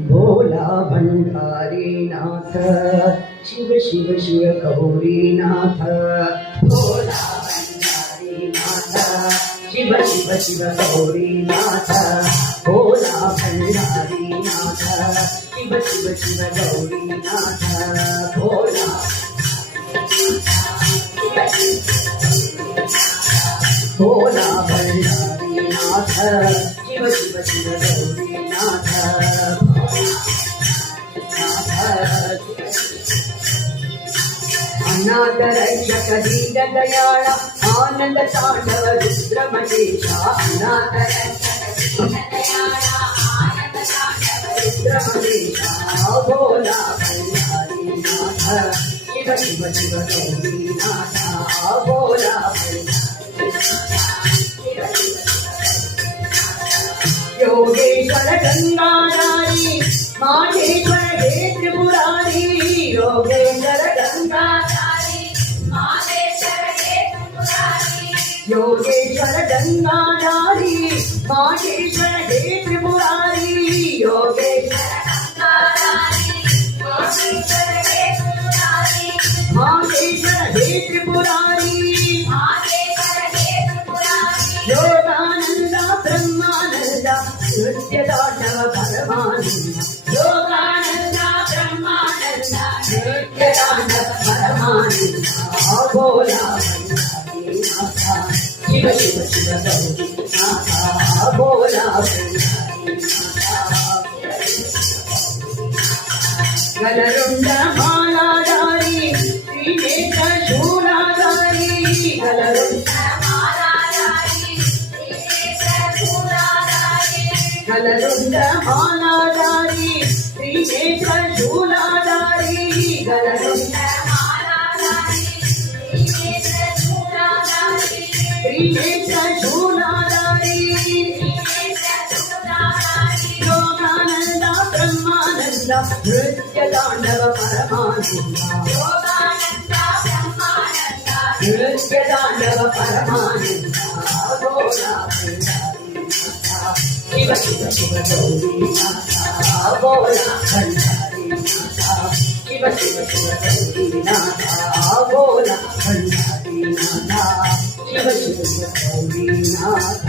भोला भंडारीनाथ शिव शिव शिव गौरीनाथ भोला भंडारीनाथ शिव शिव शिव गौरीनाथ भोला भंडारीनाथ शिव शिव शिव गौरीनाथ भोला भोला भंडारीनाथ शिव शिव शिव गौरीनाथ अनाथ रक्षक दीन दयाळ आनंद तांडव रुद्रमहेशा अनाथ रक्षक दीन दयाळ आनंद तांडव रुद्रमहेशा भोला भंडारीनाथ शिव शिव शिव गौरीनाथ भोला योगेश्वर गंगाधारी माहेश्वर हे त्रिपुरारी योगेश्वर गंगाधारी माहेश्वर हे त्रिपुरारी योगेश्वर गंगाधारी माहेश्वर हे त्रिपुरारी योगेश्वर गंगाधारी माहेश्वर हे त्रिपुरारी माहेश्वर हे त्रिपुरारी योगानंद ब्रह्मानंद नृत्य तांडव परमानंद योगानंद ब्रह्मानंद नृत्य तांडव परमानंद भोला भंडारीनाथ शिव शिव शिव गौरीनाथ भोला भंडारीनाथ गलरुंड मालाधारी त्रिनेत्र शूलाधारी गलरुंड गलरुंड मालाधारी त्रिनेत्र शूलाधारी गलरुंड मालाधारी त्रिनेत्र शूलाधारी त्रिनेत्र शूलाधारी योगानंद ब्रह्मानंद नृत्य तांडव परमानंद योगानंद ब्रह्मानंद नृत्य तांडव परमानंद भोला शिव शिव शिव गौरीनाथ भोला भंडारीनाथ शिव शिव शिव गौरीनाथ भोला भंडारीनाथ शिव शिव शिव गौरीनाथ।